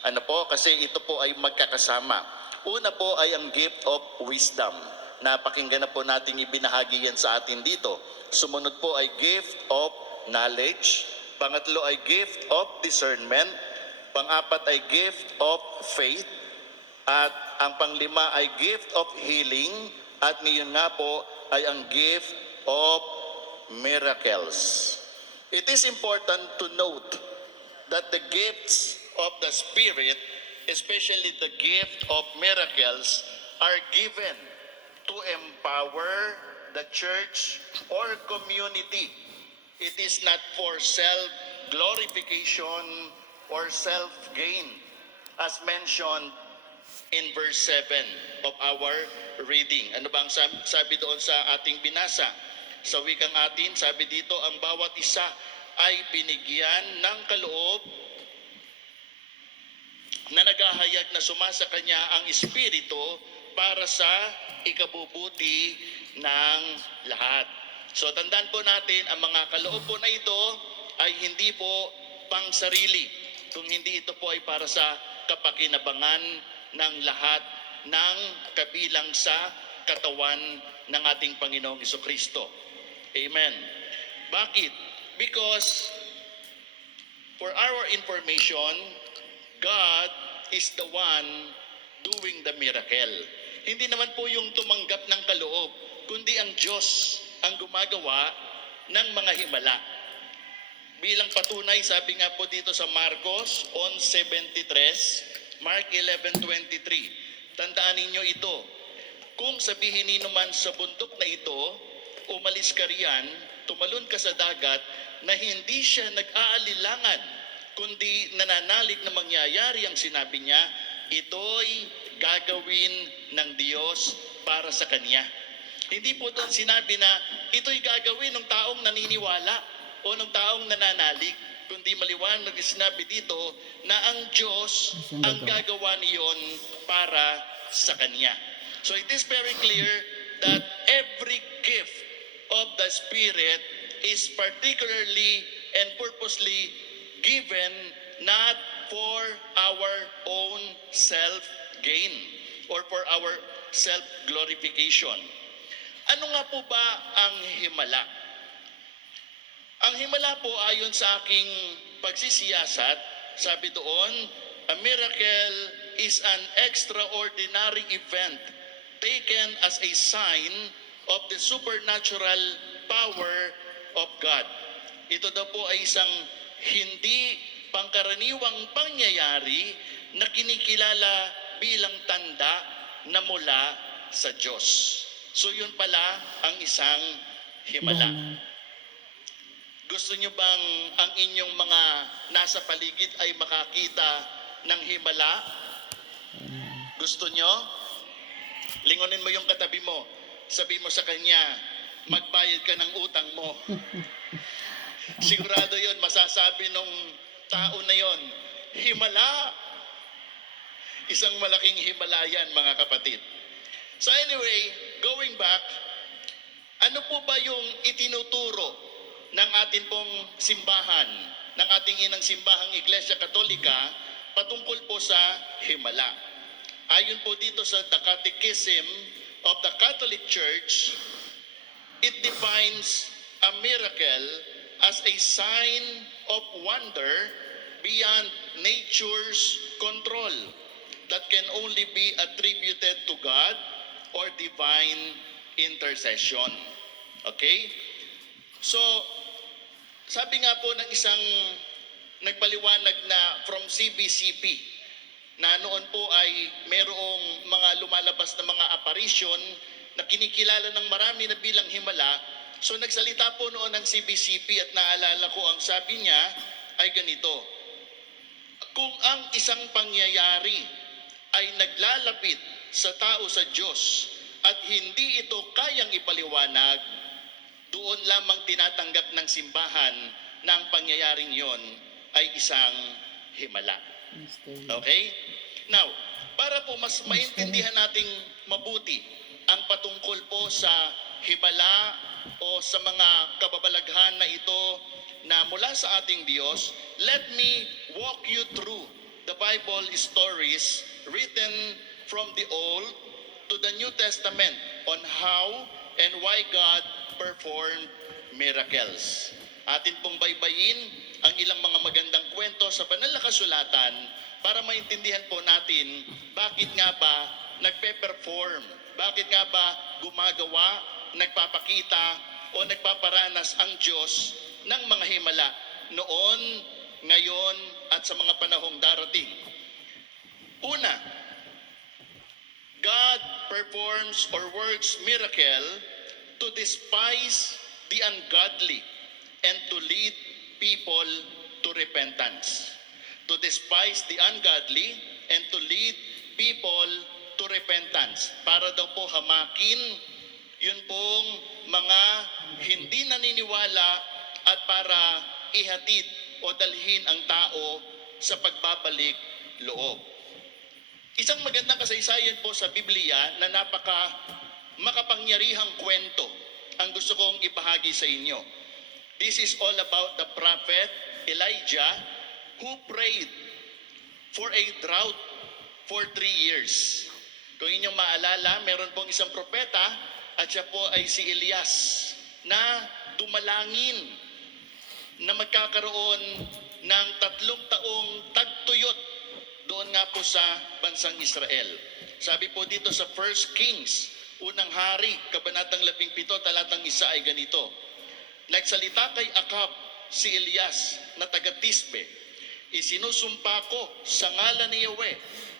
Ano po, kasi ito po ay magkakasama. Una po ay ang gift of wisdom. Napakinggan na po natin ibinahagi yan sa atin dito. Sumunod po ay gift of knowledge. Pangatlo ay gift of discernment. Pang-apat ay gift of faith. At ang panglima ay gift of healing. At ngayon nga po ay ang gift of miracles. It is important to note that the gifts of the Spirit, especially the gift of miracles, are given to empower the church or community. It is not for self-glorification or self-gain, as mentioned in verse 7 of our reading. Ano bang sabi doon sa ating binasa? Sa wikang atin, sabi dito, ang bawat isa ay binigyan ng kaloob na naghahayag na sumasa kanya ang Espiritu para sa ikabubuti ng lahat. So tandaan po natin, ang mga kaloob po na ito ay hindi po pang sarili, kung hindi ito po ay para sa kapakinabangan ng lahat ng kabilang sa katawan ng ating Panginoong Jesucristo. Amen. Bakit? Because for our information, God is the one doing the miracle. Hindi naman po yung tumanggap ng kaloob, kundi ang Diyos ang gumagawa ng mga himala. Bilang patunay, sabi nga po dito sa Marcos 11:73, Mark 11:23, tandaan ninyo ito, kung sabihin niyo man sa bundok na ito, umalis ka riyan, tumalon ka sa dagat, na hindi siya nag-aalilangan, kundi nananalig na mangyayari ang sinabi niya, ito'y gagawin ng Diyos para sa Kanya. Hindi po doon sinabi na ito'y gagawin ng taong naniniwala o ng taong nananalig, kundi maliwanag na sinabi dito na ang Diyos ang gagawa niyon para sa Kanya. So it is very clear that every gift of the Spirit is particularly and purposely given not for our own self-gain or for our self-glorification. Ano nga po ba ang himala? Ang himala po ayon sa aking pagsisiyasat, sabi doon, a miracle is an extraordinary event taken as a sign of the supernatural power of God. Ito daw po ay isang hindi pangkaraniwang pangyayari na kinikilala bilang tanda na mula sa Diyos. So yun pala ang isang himala. Gusto nyo bang ang inyong mga nasa paligid ay makakita ng himala? Gusto nyo? Lingonin mo yung katabi mo. Sabi mo sa kanya, magbayad ka ng utang mo. Sigurado yon, masasabi nung tao na yon, himala. Isang malaking himala yan, mga kapatid. So anyway, going back, ano po ba yung itinuturo ng atin pong simbahan, ng ating inang simbahang Iglesia Katolika patungkol po sa himala? Ayon po dito sa The Catechism of the Catholic Church, it defines a miracle as a sign of wonder beyond nature's control that can only be attributed to God or divine intercession. Okay? So, sabi nga po ng isang nagpaliwanag na from CBCP, na noon po ay merong mga lumalabas na mga apparition na kinikilala ng marami na bilang himala. So nagsalita po noon ng CBCP at naalala ko ang sabi niya ay ganito, kung ang isang pangyayari ay naglalapit sa tao sa Diyos at hindi ito kayang ipaliwanag, doon lamang tinatanggap ng simbahan na ang pangyayaring yon ay isang himala. Okay? Now, para po mas maintindihan nating mabuti ang patungkol po sa himala o sa mga kababalaghan na ito na mula sa ating Diyos, let me walk you through the Bible stories written from the Old to the New Testament on how and why God performed miracles. Atin pong baybayin ang ilang mga magandang kwento sa banal na kasulatan para maintindihan po natin bakit nga ba nagpe-perform, bakit nga ba gumagawa, nagpapakita o nagpaparanas ang Diyos ng mga himala noon, ngayon at sa mga panahong darating. Una, God performs or works miracle to despise the ungodly and to lead people to repentance. To despise the ungodly and to lead people to repentance. Para daw po hamakin yun pong mga hindi naniniwala at para ihatid o dalhin ang tao sa pagbabalik loob. Isang magandang kasaysayan po sa Biblia na makapangyarihang kwento ang gusto kong ibahagi sa inyo. This is all about the prophet Elijah who prayed for a drought for 3 years. Kung inyong maalala, meron pong isang propeta at siya po ay si Elias na dumalangin na magkakaroon ng 3 taong tagtuyot doon nga po sa bansang Israel. Sabi po dito sa 1 Kings, unang hari, kabanatang 17, talatang 1 ay ganito. Nagsalita kay Akab si Elias na taga Tisbe, isinusumpa ko sa ngalan ni Yahweh,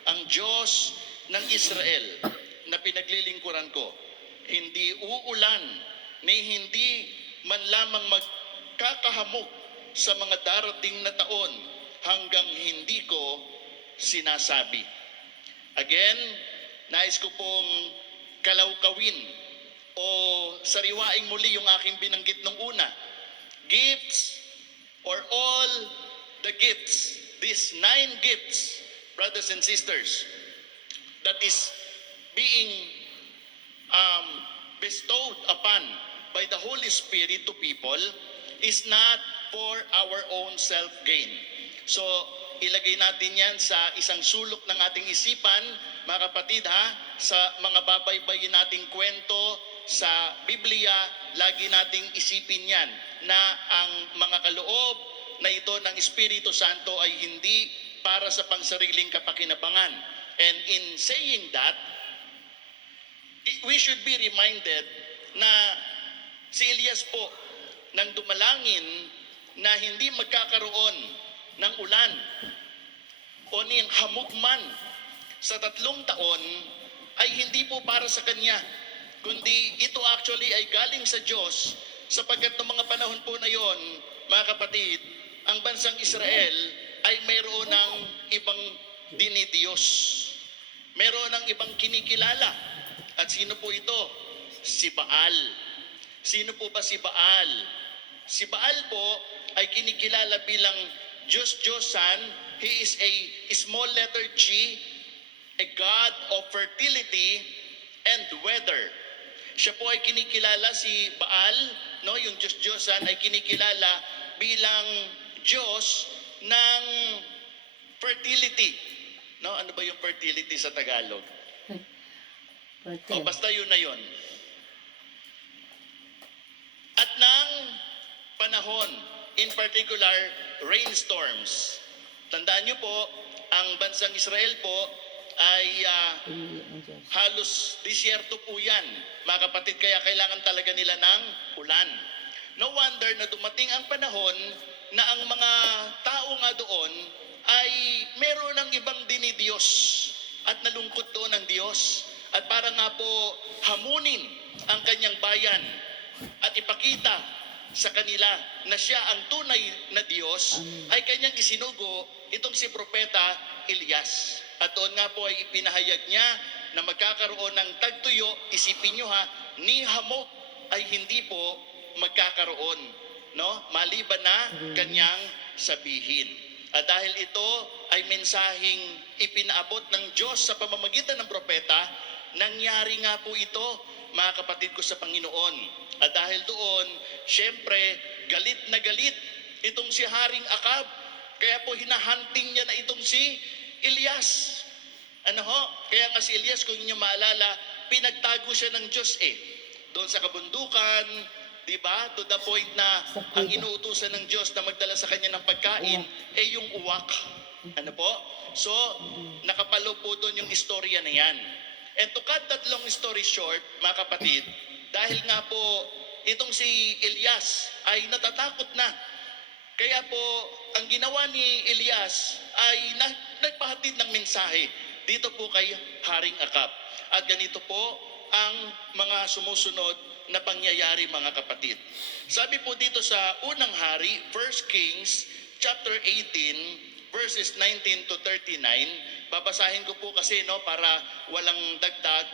ang Diyos ng Israel, na pinaglilingkuran ko, hindi uulan ni hindi man lamang magkakahamok sa mga darating na taon hanggang hindi ko sinasabi. Again, nais ko pong kalawkawin o sariwaing muli yung aking binanggit nung una. Gifts or all the gifts, these 9 gifts, brothers and sisters, that is being bestowed upon by the Holy Spirit to people is not for our own self-gain. So, ilagay natin yan sa isang sulok ng ating isipan, mga kapatid ha, sa mga babaybayin nating kwento sa Biblia, lagi nating isipin yan na ang mga kaloob na ito ng Espiritu Santo ay hindi para sa pangsariling kapakinabangan. And in saying that, we should be reminded na si Elias po nang dumalangin na hindi magkakaroon ng ulan o niyang hamugman sa 3 taon ay hindi po para sa kanya, kundi ito actually ay galing sa Diyos, sapagkat ng mga panahon po na yon, mga kapatid, ang bansang Israel ay mayroon ng ibang dinidiyos. Mayroon ng ibang kinikilala. At sino po ito? Si Baal. Sino po ba si Baal? Si Baal po ay kinikilala bilang Diyos-Diyosan. He is a small letter G, a god of fertility and weather. Siya po ay kinikilala, si Baal, no, yung Diyos-Diyosan ay kinikilala bilang Diyos ng fertility. No, ano ba yung fertility sa Tagalog? O basta yun na yun. At ng panahon, in particular, rainstorms. Tandaan nyo po, ang bansang Israel po ay halos disyerto po yan. Mga kapatid, kaya kailangan talaga nila ng ulan. No wonder na dumating ang panahon na ang mga tao nga doon ay meron ng ibang dinidiyos at nalungkot doon ang Diyos. At para nga po hamunin ang kanyang bayan at ipakita sa kanila na siya ang tunay na Diyos, ay kanyang isinugo itong si Propeta Elias. At doon nga po ay ipinahayag niya na magkakaroon ng tagtuyo. Isipin nyo ha, ni hamok ay hindi po magkakaroon, no? Maliban na kanyang sabihin. At dahil ito ay mensaheng ipinaabot ng Diyos sa pamamagitan ng propeta, nangyari nga po ito, mga kapatid ko sa Panginoon. At dahil doon, syempre, galit na galit itong si Haring Akab. Kaya po hinahunting niya na itong si Elias. Ano ho? Kaya nga si Elias, kung inyo maalala, pinagtago siya ng Diyos doon sa kabundukan, di ba? To the point na ang inuutusan ng Diyos na magdala sa kanya ng pagkain, yung uwak. Ano po? So, nakapalo po doon yung istorya na yan. And to cut that long story short, mga kapatid, dahil nga po itong si Elias ay natatakot na. Kaya po, ang ginawa ni Elias ay nagpahatid ng mensahe dito po kay Haring Akab. At ganito po ang mga sumusunod na pangyayari, mga kapatid. Sabi po dito sa unang hari, 1 Kings chapter 18 verses 19 to 39. Babasahin ko po kasi para walang dagdag,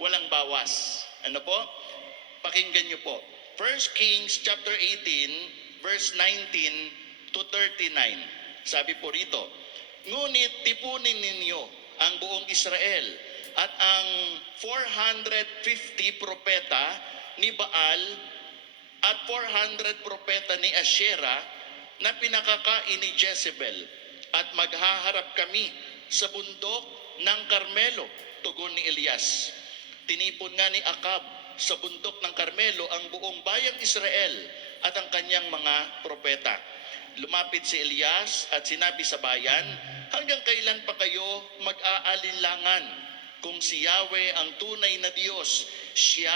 walang bawas. Ano po? Pakinggan niyo po. 1 Kings chapter 18 verse 19 to 39. Sabi po rito, ngunit tipunin ninyo ang buong Israel at ang 450 propeta ni Baal at 400 propeta ni Asherah na pinakakain ni Jezebel, at maghaharap kami sa bundok ng Carmelo, tugon ni Elias. Tinipon nga ni Akab sa bundok ng Carmelo ang buong bayang Israel at ang kanyang mga propeta. Lumapit si Elias at sinabi sa bayan, hanggang kailan pa kayo mag-aalinlangan? Kung si Yahweh ang tunay na Diyos, siya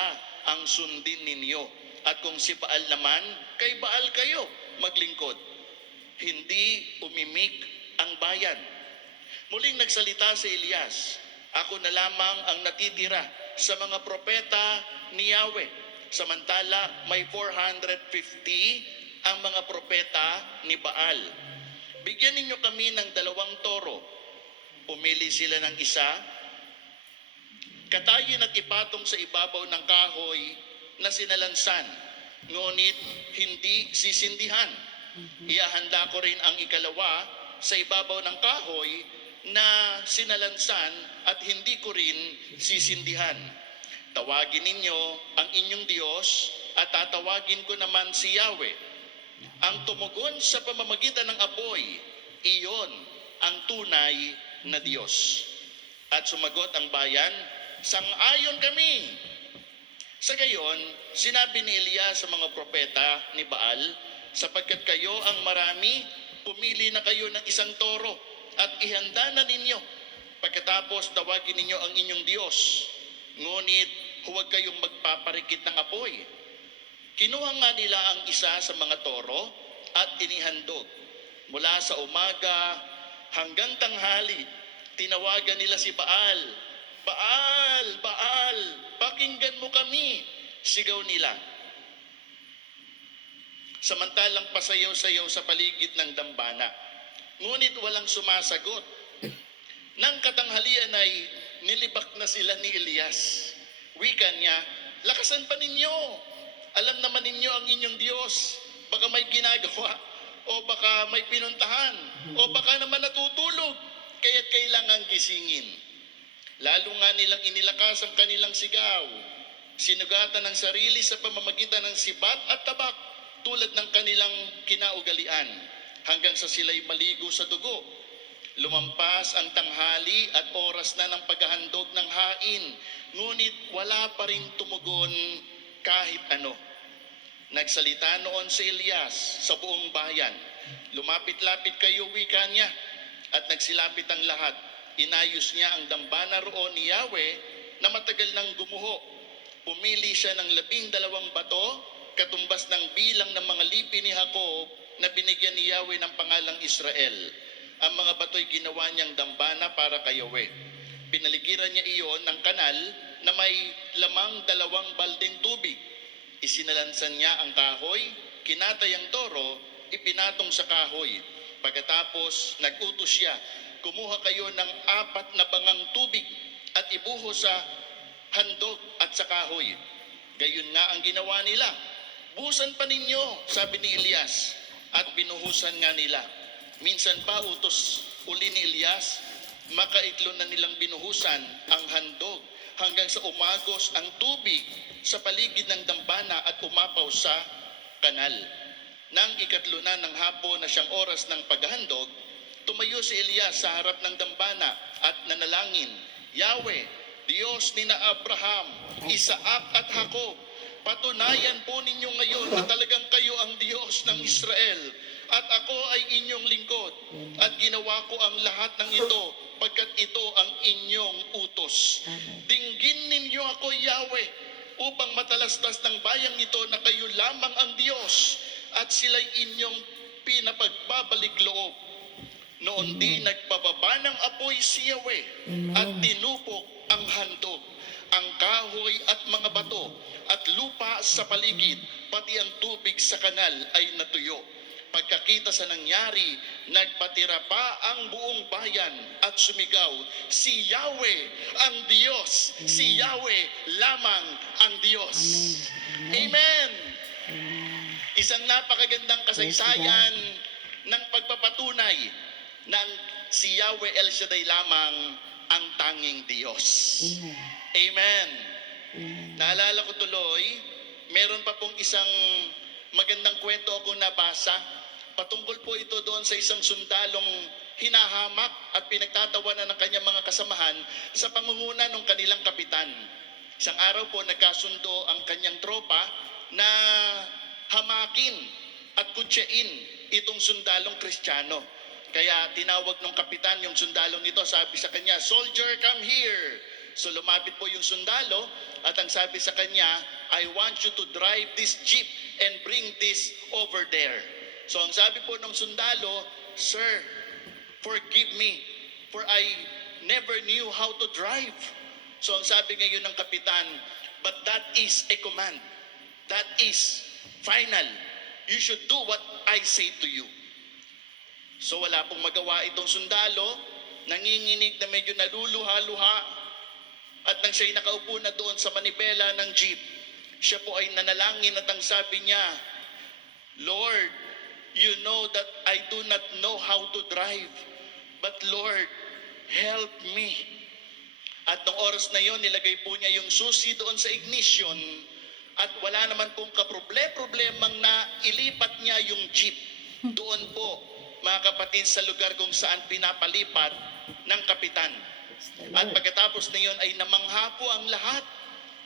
ang sundin ninyo. At kung si Baal naman, kay Baal kayo maglingkod. Hindi umimik ang bayan. Muling nagsalita si Elias, ako na lamang ang natitira sa mga propeta ni Yahweh. Samantala, may 450 ang mga propeta ni Baal. Bigyan ninyo kami ng 2 toro. Pumili sila ng isa, katayin at ipatong sa ibabaw ng kahoy na sinalansan, ngunit hindi sisindihan. Iahanda ko rin ang ikalawa sa ibabaw ng kahoy na sinalansan at hindi ko rin sisindihan. Tawagin ninyo ang inyong Diyos at tatawagin ko naman si Yahweh. Ang tumugon sa pamamagitan ng apoy, iyon ang tunay na Diyos. At sumagot ang bayan, sang-ayon kami. Sa gayon, sinabi ni Elias sa mga propeta ni Baal, sapagkat kayo ang marami, pumili na kayo ng 1 toro at ihanda na ninyo. Pagkatapos tawagin ninyo ang inyong Diyos, ngunit huwag kayong magpaparikit ng apoy. Kinuha nga nila ang isa sa mga toro at inihandog. Mula sa umaga hanggang tanghali, tinawagan nila si Baal. Baal, Baal, pakinggan mo kami, sigaw nila. Samantalang pasayaw-sayaw sa paligid ng dambana. Ngunit walang sumasagot. Nang katanghalian ay nilibak na sila ni Elias. Wika niya, lakasan pa ninyo. Alam naman ninyo ang inyong Diyos. Baka may ginagawa, o baka may pinuntahan, o baka naman natutulog, kaya't kailangang gisingin. Lalo nga nilang inilakas ang kanilang sigaw. Sinugatan ng sarili sa pamamagitan ng sibat at tabak, tulad ng kanilang kinaugalian, hanggang sa sila'y maligo sa dugo. Lumampas ang tanghali at oras na ng paghahandog ng hain, ngunit wala pa rin tumugon kahit ano. Nagsalita noon si Elias sa buong bayan. Lumapit-lapit kayo, wika niya, at nagsilapit ang lahat. Inayos niya ang dambana roon ni Yahweh na matagal nang gumuho. Pumili siya ng 12 bato, katumbas ng bilang ng mga lipi ni Jacob na binigyan ni Yahweh ng pangalang Israel. Ang mga bato'y ginawa niyang dambana para kay Yahweh. Pinaligiran niya iyon ng kanal na may lamang 2 baldeng tubig. Isinalansan niya ang kahoy, kinatay ang toro, ipinatong sa kahoy. Pagkatapos, nag-utos siya, kumuha kayo ng 4 na bangang tubig at ibuho sa handog at sa kahoy. Gayon nga ang ginawa nila. Buhusan pa ninyo, sabi ni Elias, at binuhusan nga nila. Minsan pa utos uli ni Elias, makaitlo na nilang binuhusan ang handog hanggang sa umagos ang tubig sa paligid ng dambana at umapaw sa kanal. Nang 3 na ng hapon na siyang oras ng paghahandog, tumayo si Elias sa harap ng dambana at nanalangin, Yahweh, Diyos ni na Abraham, Isaac at Jacob, patunayan po ninyo ngayon na talagang kayo ang Diyos ng Israel at ako ay inyong lingkod at ginawa ko ang lahat ng ito pagkat ito ang inyong utos. Dinggin ninyo ako, Yahweh, upang matalastas ng bayang ito na kayo lamang ang Diyos at sila'y inyong pinapagbabalik loob. Noon di nagpababa ng apoy si Yahweh at tinupok ang handog, ang kahoy at mga bato at lupa sa paligid, pati ang tubig sa kanal ay natuyo. Pagkakita sa nangyari, nagpatira pa ang buong bayan at sumigaw, si Yahweh ang Diyos, si Yahweh lamang ang Diyos. Amen. Isang napakagandang kasaysayan ng pagpapatunay ng si Yahweh El Shaddai lamang ang tanging Diyos. Amen. Naalala ko tuloy, meron pa pong isang magandang kwento akong nabasa. Patungkol po ito doon sa isang sundalong hinahamak at pinagtatawanan ng kanyang mga kasamahan sa pangunguna ng kanilang kapitan. Isang araw po nagkasundo ang kanyang tropa na hamakin at kutsain itong sundalong Kristiyano. Kaya tinawag ng kapitan yung sundalong ito, sabi sa kanya, "Soldier, come here." So lumapit po yung sundalo at ang sabi sa kanya, "I want you to drive this jeep and bring this over there." So ang sabi po ng sundalo, "Sir, forgive me for I never knew how to drive." So ang sabi ngayon ng kapitan, "But that is a command. That is final. You should do what I say to you." So wala pong magawa itong sundalo, nanginginig na medyo naluluha-luha, at nang siya'y nakaupo na doon sa manibela ng jeep, siya po ay nanalangin at ang sabi niya, "Lord, you know that I do not know how to drive, but Lord, help me." At nung oras na yon, nilagay po niya yung susi doon sa ignition at wala naman pong kaproblem-problemang na ilipat niya yung jeep doon po, mga kapatid, sa lugar kung saan pinapalipat ng kapitan. At pagkatapos na yun ay namangha po ang lahat.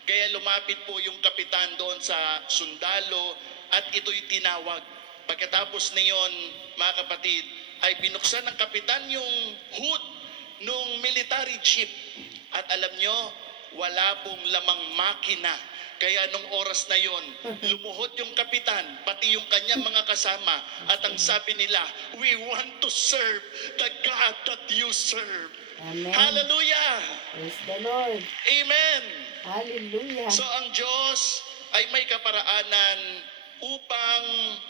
Kaya lumapit po yung kapitan doon sa sundalo at ito'y tinawag. Pagkatapos na yun, mga kapatid, ay binuksan ng kapitan yung hood ng military jeep. At alam nyo, wala pong lamang makina. Kaya nung oras na yon, lumuhod yung kapitan, pati yung kanyang mga kasama. At ang sabi nila, "We want to serve the God that you serve." Amen. Hallelujah! Praise the Lord. Amen! Hallelujah. So ang Diyos ay may kaparaanan upang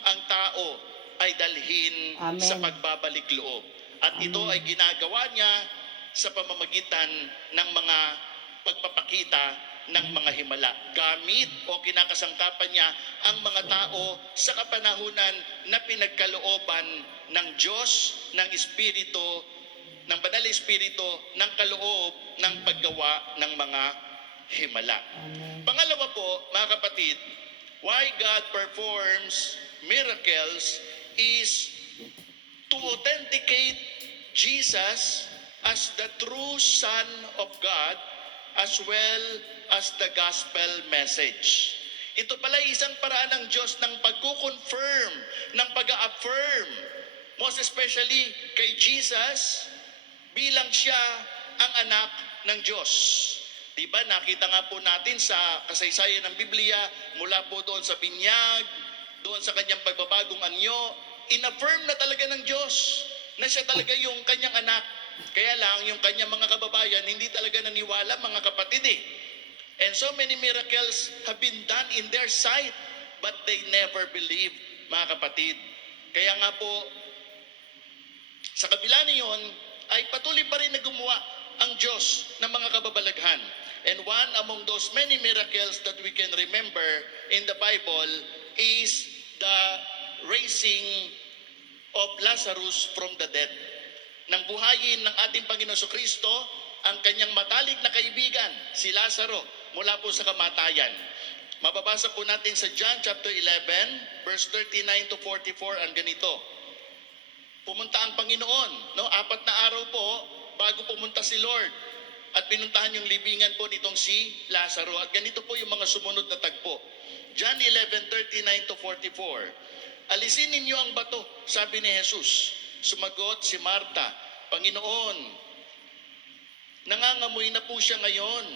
ang tao ay dalhin Amen. sa pagbabalik loob. At ito ay ginagawa niya sa pamamagitan ng mga pagpapakita ng mga himala. Gamit o kinakasangkapan niya ang mga tao sa kapanahunan na pinagkalooban ng Diyos, ng Espiritu, ng Banal na Espiritu, ng kaloob ng paggawa ng mga himala. Amen. Pangalawa po, mga kapatid, why God performs miracles is to authenticate Jesus as the true Son of God as well as the gospel message. Ito pala isang paraan ng Diyos ng pagko-confirm, ng pag-affirm, most especially kay Jesus, bilang siya ang anak ng Diyos. Diba, nakita nga po natin sa kasaysayan ng Biblia, mula po doon sa binyag, doon sa kanyang pagbabagong anyo, in-affirm na talaga ng Diyos na siya talaga yung kanyang anak. Kaya lang, yung kanyang mga kababayan, hindi talaga naniwala, mga kapatid eh. And so many miracles have been done in their sight, but they never believed, mga kapatid. Kaya nga po, sa kabila niyon, ay patuloy pa rin na gumawa ang Diyos ng mga kababalaghan. And one among those many miracles that we can remember in the Bible is the raising of Lazarus from the dead. Nang buhayin ng ating Panginoon Kristo ang kanyang matalik na kaibigan, si Lazaro, mula po sa kamatayan. Mababasa po natin sa John chapter 11, verse 39 to 44, ang ganito. pumunta ang Panginoon. No? 4 na araw po bago pumunta si Lord. At pinuntahan yung libingan po nitong si Lazaro. At ganito po yung mga sumunod na tagpo. John 11:39 to 44. Alisin ninyo ang bato, sabi ni Jesus. Sumagot si Marta, Panginoon, nangangamoy na po siya ngayon.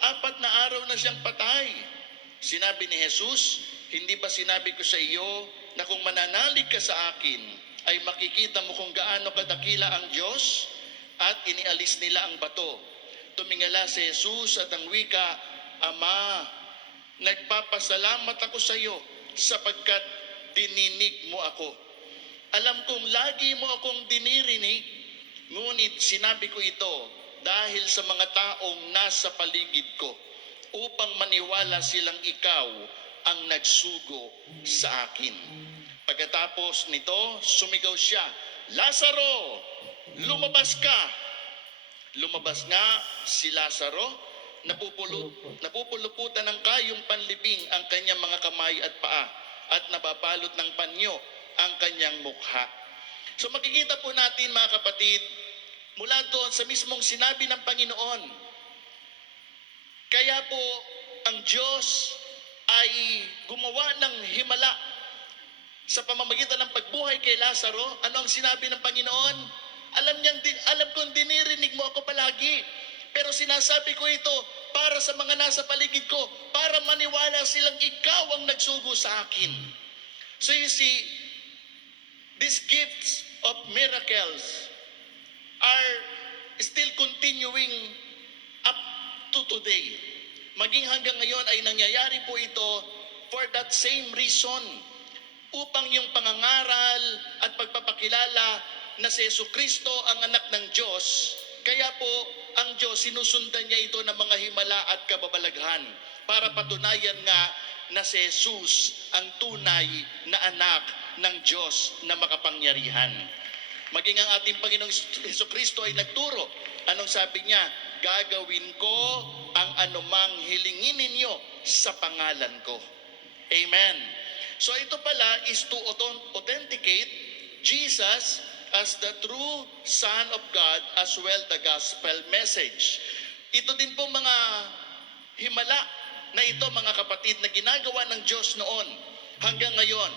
4 na araw na siyang patay. Sinabi ni Jesus, hindi ba sinabi ko sa iyo na kung mananalig ka sa akin, ay makikita mo kung gaano kadakila ang Diyos? At inialis nila ang bato. Tumingala si Jesus at ang wika, Ama, nagpapasalamat ako sa iyo sapagkat dininig mo ako. Alam kong lagi mo akong dinirinig, ngunit sinabi ko ito dahil sa mga taong nasa paligid ko upang maniwala silang ikaw ang nagsugo sa akin. Pagkatapos nito, sumigaw siya, Lazaro, lumabas ka! Lumabas nga si Lazaro, napupuluputan ng kayong panlibing ang kanyang mga kamay at paa at nababalot ng panyo ang kanyang mukha. So makikita po natin mga kapatid, mula doon sa mismong sinabi ng Panginoon, kaya po ang Diyos ay gumawa ng himala sa pamamagitan ng pagbuhay kay Lazaro. Ano ang sinabi ng Panginoon? Alam kong dinirinig mo ako palagi, pero sinasabi ko ito para sa mga nasa paligid ko, para maniwala silang ikaw ang nagsugo sa akin. So you see, these gifts of miracles are still continuing up to today. Maging hanggang ngayon ay nangyayari po ito for that same reason, upang yung pangangaral at pagpapakilala na si Jesucristo ang anak ng Diyos, kaya po ang Diyos sinusundan niya ito ng mga himala at kababalaghan para patunayan nga na si Jesus ang tunay na anak ng Diyos na makapangyarihan. Maging ang ating Panginoong Jesucristo ay nagturo. Anong sabi niya? Gagawin ko ang anumang hilingin ninyo sa pangalan ko. Amen. So ito pala is to authenticate Jesus as the true Son of God, as well the gospel message. Ito din po mga himala na ito mga kapatid na ginagawa ng Diyos noon hanggang ngayon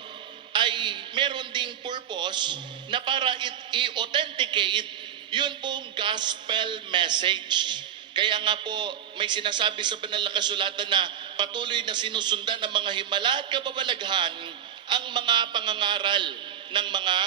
ay meron ding purpose na para i-authenticate yun pong gospel message. Kaya nga po may sinasabi sa banal na kasulatan na patuloy na sinusundan ng mga himala at kababalaghan ang mga pangangaral ng mga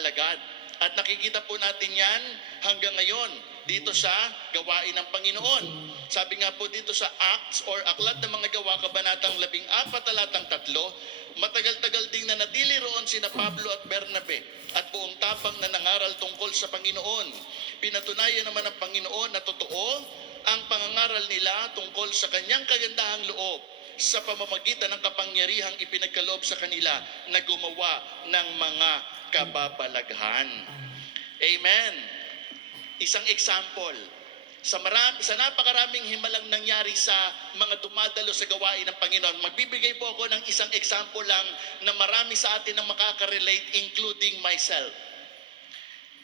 alagad. At nakikita po natin yan hanggang ngayon dito sa gawain ng Panginoon. Sabi nga po dito sa Acts or Aklat ng mga Gawa, Kabanatang 14, talatang 3, matagal-tagal ding nanatili roon sina Pablo at Bernabe at buong tapang na nangaral tungkol sa Panginoon. Pinatunayan naman ng Panginoon na totoo ang pangangaral nila tungkol sa kanyang kagandahang loob sa pamamagitan ng kapangyarihang ipinagkaloob sa kanila na gumawa ng mga kababalaghan. Amen. Isang example, sa napakaraming himalang nangyari sa mga dumadalo sa gawain ng Panginoon, magbibigay po ako ng isang example lang na marami sa atin ang makaka-relate, including myself.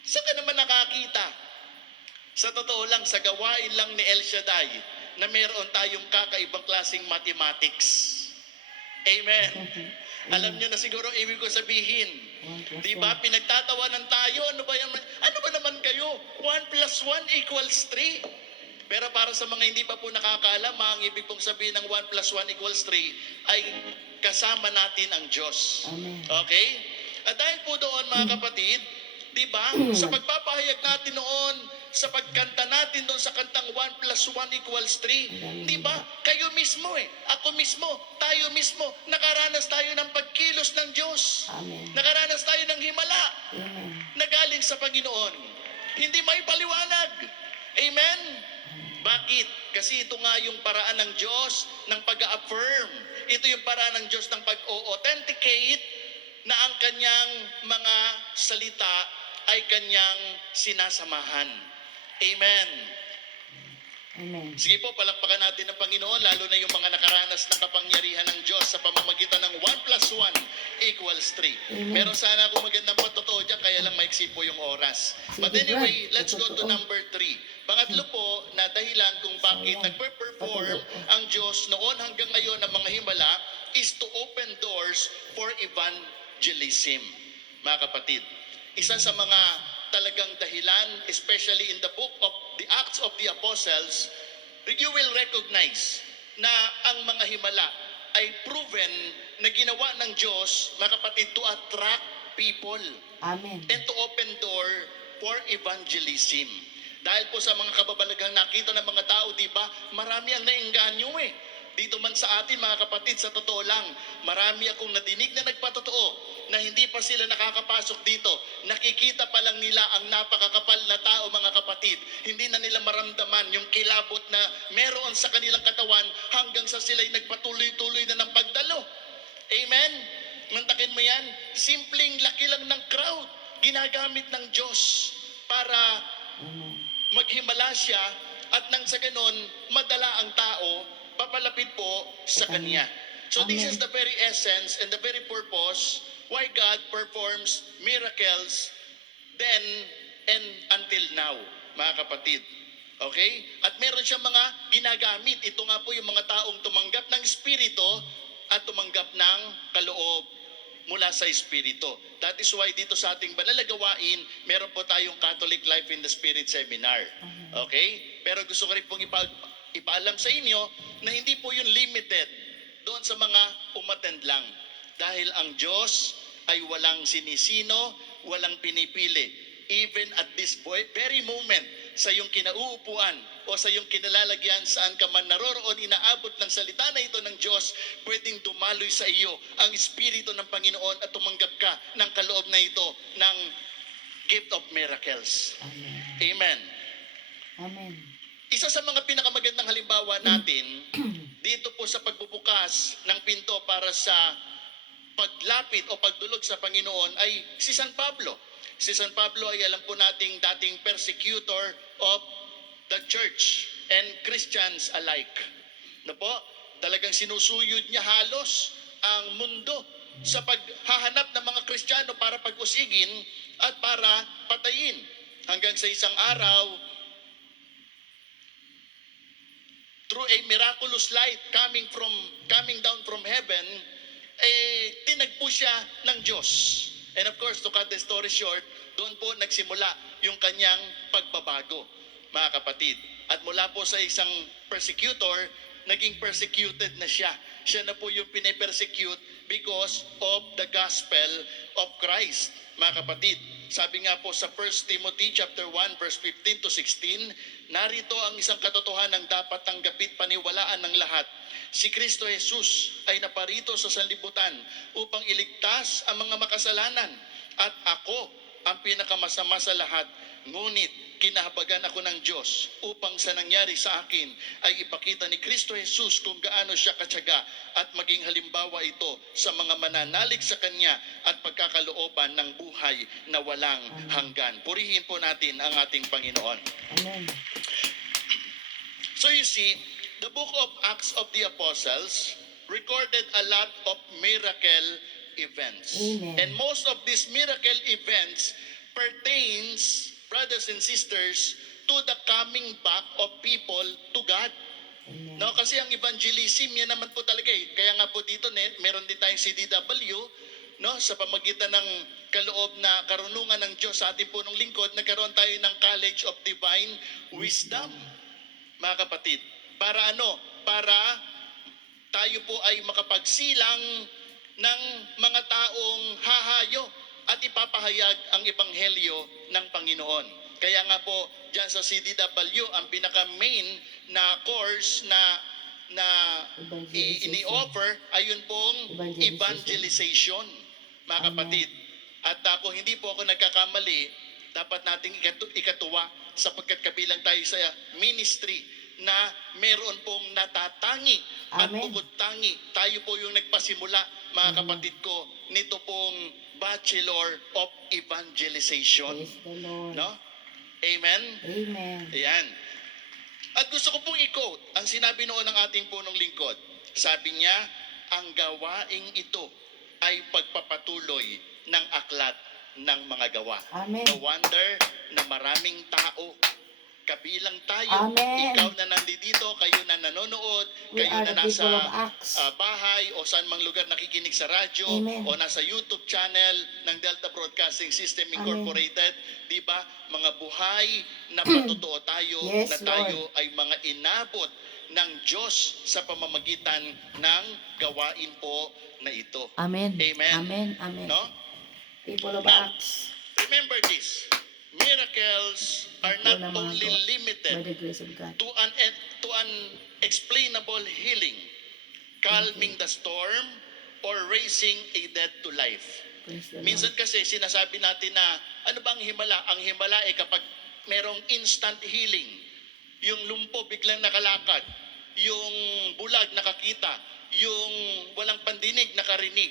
Saan ka naman nakakita? Sa totoo lang, sa gawain lang ni El Shaddai, na meron tayong kakaibang klaseng mathematics. Amen. Alam nyo na siguro ang ibig ko sabihin. Di ba? Pinagtatawanan tayo. Ano ba naman kayo? 1 plus 1 equals 3. Pero para sa mga hindi pa po nakakaalam, ang ibig pong sabihin ng 1 plus 1 equals 3 ay kasama natin ang Diyos. Amen. Okay? At dahil po doon mga kapatid, di ba? Sa pagpapahayag natin noon, sa pagkanta natin doon sa kantang 1 plus 1 equals 3, di ba? Kayo mismo ako mismo, tayo mismo, nakaranas tayo ng pagkilos ng Diyos. Amen. Nakaranas tayo ng himala Amen. na galing sa Panginoon. Hindi may paliwanag. Amen? Bakit? Kasi ito nga yung paraan ng Diyos ng pag-affirm. Ito yung paraan ng Diyos ng pag-authenticate na ang kanyang mga salita ay kanyang sinasamahan. Amen. Amen. Sige po, palakpakan natin ang Panginoon, lalo na yung mga nakaranas ng kapangyarihan ng Diyos sa pamamagitan ng 1 plus 1 equals 3. Amen. Meron sana akong magandang patotoo dyan, kaya lang maiksi po yung oras. But Sige, anyway, Brad. let's go to Patotoo. number 3. Pangatlo po na dahilan kung bakit Sayang. nagpe-perform Patotoo. ang Diyos noon hanggang ngayon ng mga himala is to open doors for evangelism. Mga kapatid, isa sa mga talagang dahilan, especially in the book of the Acts of the Apostles, you will recognize na ang mga himala ay proven na ginawa ng Diyos, mga kapatid, to attract people Amen. and to open door for evangelism. Dahil po sa mga kababalaghang nakita ng mga tao, di ba, marami ang naengganyo Dito man sa atin, mga kapatid, sa totoo lang, marami akong nadinig na nagpatotoo na hindi pa sila nakakapasok dito. Nakikita pa lang nila ang napakakapal na tao, mga kapatid. Hindi na nila maramdaman yung kilabot na meron sa kanilang katawan hanggang sa sila'y nagpatuloy-tuloy na ng pagdalo. Amen? Mantakin mo yan, simpleng laki lang ng crowd, ginagamit ng Diyos para Amen. maghimala siya at nang sa ganon, madala ang tao papalapit po sa Kanya. So this Amen. is the very essence and the very purpose why God performs miracles then and until now, mga kapatid. Okay? At meron siyang mga ginagamit. Ito nga po yung mga taong tumanggap ng Espiritu at tumanggap ng kaloob mula sa Espiritu. That is why dito sa ating banal na gawain, meron po tayong Catholic Life in the Spirit Seminar. Okay? Pero gusto ko rin pong ipaalam sa inyo na hindi po yun limited doon sa mga umattend lang. Dahil ang Diyos ay walang sinisino, walang pinipili. Even at this very moment, sa iyong kinauupuan o sa iyong kinalalagyan saan ka man naroroon, inaabot ng salita na ito ng Diyos, pwedeng dumaloy sa iyo ang Espiritu ng Panginoon at tumanggap ka ng kaloob na ito ng gift of miracles. Amen. Amen. Amen. Isa sa mga pinakamagandang halimbawa natin dito po sa pagbubukas ng pinto para sa paglapit o pagdulog sa Panginoon ay si San Pablo. Si San Pablo ay alam po nating dating persecutor of the church and Christians alike. No po, talagang sinusuyod niya halos ang mundo sa paghahanap ng mga Kristiyano para pag-usigin at para patayin. Hanggang sa isang araw, through a miraculous light coming down from heaven, tinagpo siya ng Diyos. And of course, to cut the story short, doon po nagsimula yung kanyang pagbabago, mga kapatid. At mula po sa isang persecutor, naging persecuted na siya. Siya na po yung pinapersecute because of the gospel of Christ, mga kapatid. Sabi nga po sa 1 Timothy chapter 1 verse 15 to 16, narito ang isang katotohanan dapat tanggapit paniwalaan ng lahat. Si Kristo Jesus ay naparito sa sanlibutan upang iligtas ang mga makasalanan. At ako ang pinakamasama sa lahat. Ngunit kinahabagan ako ng Diyos upang sa nangyari sa akin ay ipakita ni Kristo Jesus kung gaano siya katyaga at maging halimbawa ito sa mga mananalig sa Kanya at pagkakalooban ng buhay na walang hanggan. Purihin po natin ang ating Panginoon. Amen. So you see, the book of Acts of the Apostles recorded a lot of miracle events. Amen. And most of these miracle events pertains, brothers and sisters, to the coming back of people to God. Amen. No, kasi ang evangelism, yan naman po talaga Kaya nga po dito, meron din tayong CDW, no, sa pamagitan ng kaloob na karunungan ng Diyos sa ating punong lingkod, nagkaroon tayo ng College of Divine Wisdom, mga kapatid. Para ano? Para tayo po ay makapagsilang ng mga taong hahayo at ipapahayag ang ebanghelyo ng Panginoon. Kaya nga po, dyan sa CDW, ang pinaka-main na course na ini-offer ay yun pong evangelization, mga kapatid. At kung hindi po ako nagkakamali, dapat nating ikatuwa sapagkat kabilang tayo sa ministry na meron pong natatangi at Amen. bukod tangi. Tayo po yung nagpasimula, mga kapatid ko, nito pong Bachelor of Evangelization. Praise the Lord. No? Amen? Amen. Ayan. At gusto ko pong i-quote ang sinabi noon ng ating punong lingkod. Sabi niya, ang gawaing ito ay pagpapatuloy ng aklat ng mga gawa. Amen. No wonder na maraming tao, kabilang tayo, Amen. ikaw na nandito, kayo na nanonood, We kayo are na the people nasa of Acts. bahay o saan mang lugar nakikinig sa radyo Amen. o nasa YouTube channel ng Delta Broadcasting System Amen. Incorporated, di ba? Mga buhay na patotoo tayo Yes, na tayo ay mga inabot ng Diyos sa pamamagitan ng gawain po na ito. Amen. Amen. Amen. Amen. No? People of Now, Acts. Remember this. Miracles are not Wala mga only gawa. By limited the grace of God. to an explainable healing, calming the storm, or raising a dead to life. Praise the Minsan Lord. kasi sinasabi natin na ano ba ang himala? Ang himala ay kapag merong instant healing. Yung lumpo biglang nakalakad, yung bulag nakakita, yung walang pandinig nakarinig.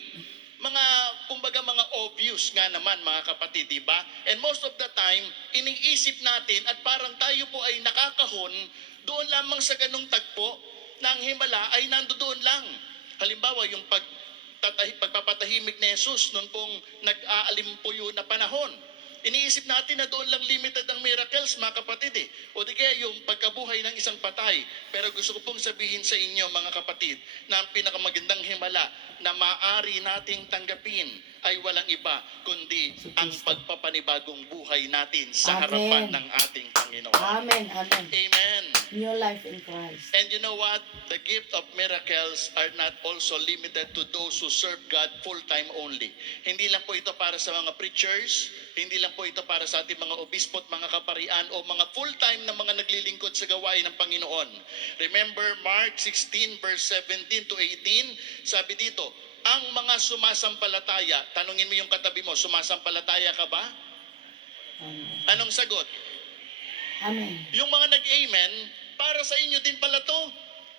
Mga, kumbaga mga obvious nga naman mga kapatid, di ba? And most of the time, iniisip natin at parang tayo po ay nakakahon doon lamang sa ganung tagpo na ang himala ay nandoon lang. Halimbawa, yung pagpapatahimik ni Jesus noon pong nag-aalimpuyo na panahon. Iniisip natin na doon lang limited ang miracles, mga kapatid eh. O di kaya yung pagkabuhay ng isang patay. Pero gusto ko pong sabihin sa inyo, mga kapatid, na ang pinakamagandang himala na maaari nating tanggapin ay walang iba kundi ang pagpapanibagong buhay natin sa Amen. harapan ng ating Panginoon. Amen. Amen. Amen. New life in Christ. And you know what? The gift of miracles are not also limited to those who serve God full-time only. Hindi lang po ito para sa mga preachers, hindi lang po ito para sa ating mga obispo at mga kaparian o mga full-time na mga naglilingkod sa gawain ng Panginoon. Remember Mark 16 verse 17 to 18, sabi dito, ang mga sumasampalataya, tanungin mo yung katabi mo, sumasampalataya ka ba? Amen. Anong sagot? Amen. Yung mga nag-amen, para sa inyo din pala to.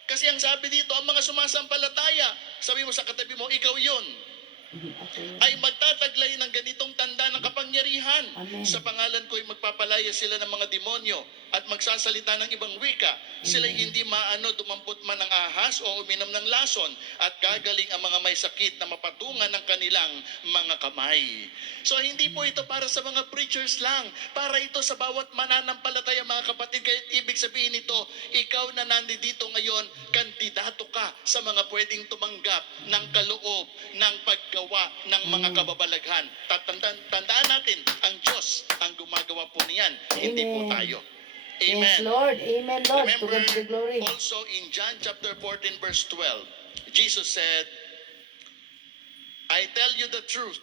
Kasi ang sabi dito, ang mga sumasampalataya, sabi mo sa katabi mo, ikaw yun, Okay. ay magtataglay ng ganitong tanda ng kapangyarihan. Amen. Sa pangalan ko ay magpapalaya sila ng mga demonyo at magsasalita ng ibang wika. Sila'y hindi maano dumampot man ng ahas o uminom ng lason at gagaling ang mga may sakit na mapatungan ng kanilang mga kamay. So hindi po ito para sa mga preachers lang. Para ito sa bawat mananampalataya, mga kapatid. Kaya ibig sabihin nito, ikaw na nandito ngayon, kandidato ka sa mga pwedeng tumanggap ng kaloob, ng paggawa ng mga kababalaghan. Tandaan natin, ang Diyos ang gumagawa po niyan, hindi po Amen. tayo. Yes, Amen. Lord. Amen, Lord. To Remember, God be the glory. also in John chapter 14 verse 12, Jesus said, I tell you the truth,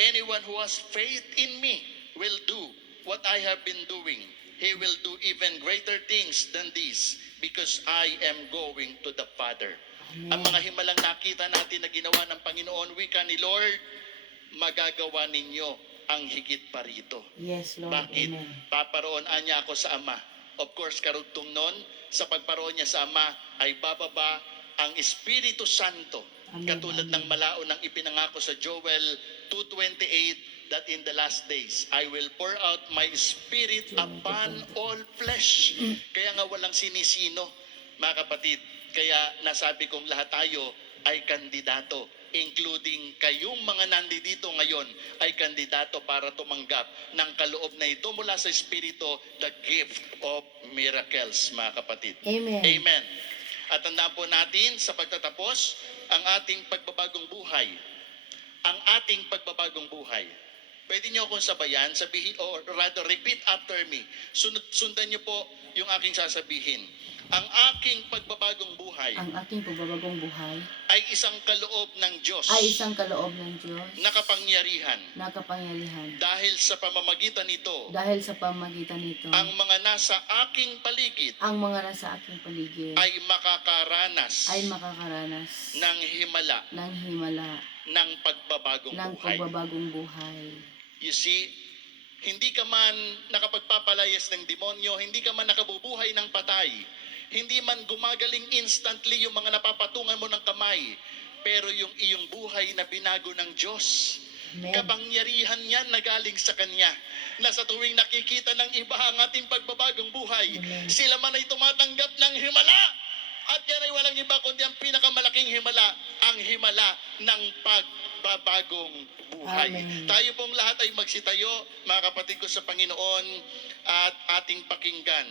anyone who has faith in me will do what I have been doing. He will do even greater things than this because I am going to the Father. Ang mga himalang nakita natin na ginawa ng Panginoon, wika ni Lord, magagawa ninyo ang higit pa rito. Yes, Lord. Bakit? Amen. Paparoonan niya ako sa Ama. Of course, karugtong nun, sa pagparoon niya sa Ama, ay bababa ang Espiritu Santo. Amen, Katulad amen. ng malaon ng ipinangako sa Joel 2:28, that in the last days, I will pour out my Spirit upon all flesh. Kaya nga walang sinisino, mga kapatid. Kaya nasabi kong lahat tayo ay kandidato, including kayong mga nandito ngayon ay kandidato para tumanggap ng kaloob na ito mula sa Espiritu, the gift of miracles, mga kapatid. Amen. Amen. At tandaan po natin sa pagtatapos, ang ating pagbabagong buhay. Ang ating pagbabagong buhay. Pwede niyo akong sabayan, sabihin, or rather repeat after me. Sundan niyo po yung aking sasabihin. Ang aking pagbabagong buhay Ang aking pagbabagong buhay ay isang kaloob ng Diyos ay isang kaloob ng Diyos na kapangyarihan. na kapangyarihan. Dahil sa pamamagitan nito, Dahil sa pamagitan nito, ang mga nasa aking paligid ang mga nasa aking paligid ay makakaranas ay makakaranas ng himala ng himala ng pagbabagong ng buhay. pagbabagong buhay. You see, hindi ka man nakapagpapalayas ng demonyo, hindi ka man nakabubuhay ng patay, hindi man gumagaling instantly yung mga napapatungan mo ng kamay, pero yung iyong buhay na binago ng Diyos Amen. Kapangyarihan niyan na galing sa Kanya. Na sa tuwing nakikita ng iba ang ating pagbabagong buhay, Amen. sila man ay tumatanggap ng himala. At yan ay walang iba kundi ang pinakamalaking himala, ang himala ng pagbabagong buhay. Amen. Tayo pong lahat ay magsitayo, mga kapatid ko sa Panginoon, at ating pakinggan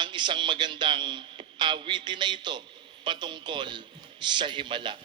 ang isang magandang awitin na ito patungkol sa himala.